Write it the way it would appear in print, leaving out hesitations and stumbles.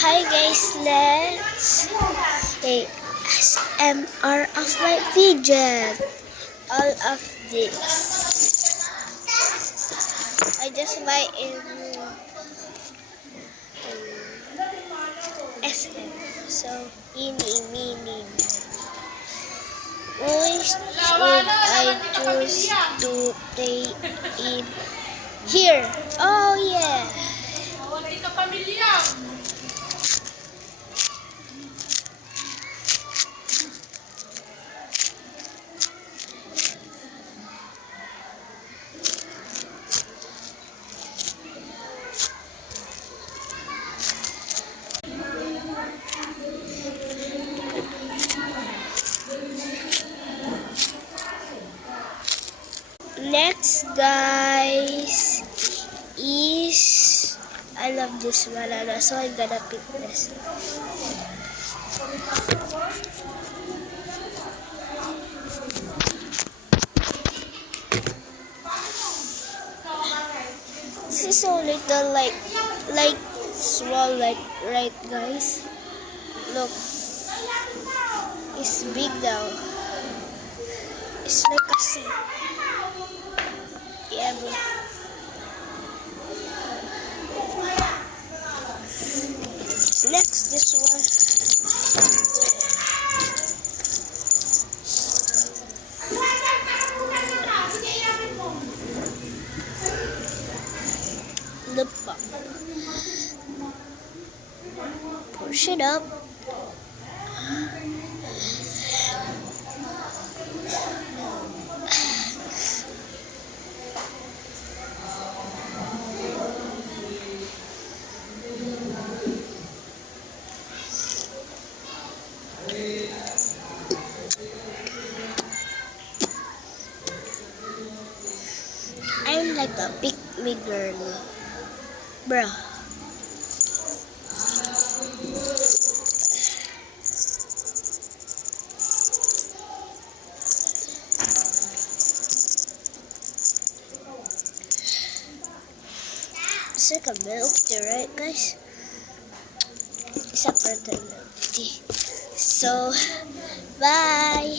Hi guys, let's ASMR of my fidget. All of this I just buy in SM. So mini. Which should I choose to play in here? Oh yeah. Next, guys, is I love this banana, so I'm gonna pick this. This is so little, like small, like right, guys. Look, it's big now. It's like a sea. Yeah, bro. Next, this one. The pop. Push it up. I'm like a pick me girl, bruh. It's like a milk tea, right, guys? It's a pretty milk tea. So, bye.